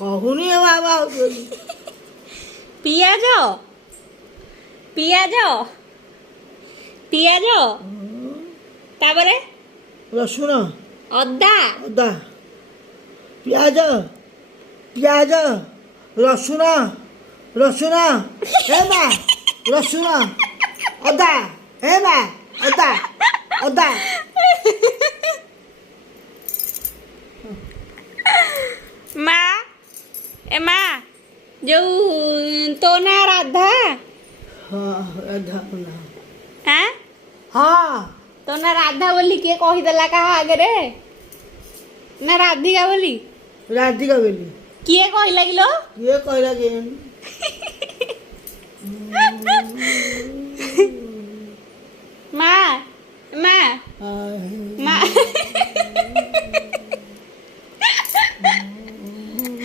କହୁନି ଆଉ ବାବା ହଉଛନ୍ତି। ପିଆଜ ପିଆଜ ପିଆଜ ତାପରେ ରସୁଣ ଅଦା ଅଦା ପିଆଜ ପିଆଜ ରସୁଣ ରସୁଣ ହେ ମା ରସୁଣ ଅଦା ହେ ମା ଅଦା ଅଦା ମା ଏ ମା ଯୋଉ ତୋ ନାଁ ରାଧା ହଁ ରାଧା ଆଁ ହଁ ତୋ ନାଁ ରାଧା ବୋଲି କିଏ କହିଦେଲା କାହା ଆଗରେ ନା ରାଧିକା ବୋଲି ରାଧିକା ବୋଲି କିଏ କହିଲା କିଲୋ କିଏ କହିଲା କେଜାଣି ମା ମା ଆ, ମା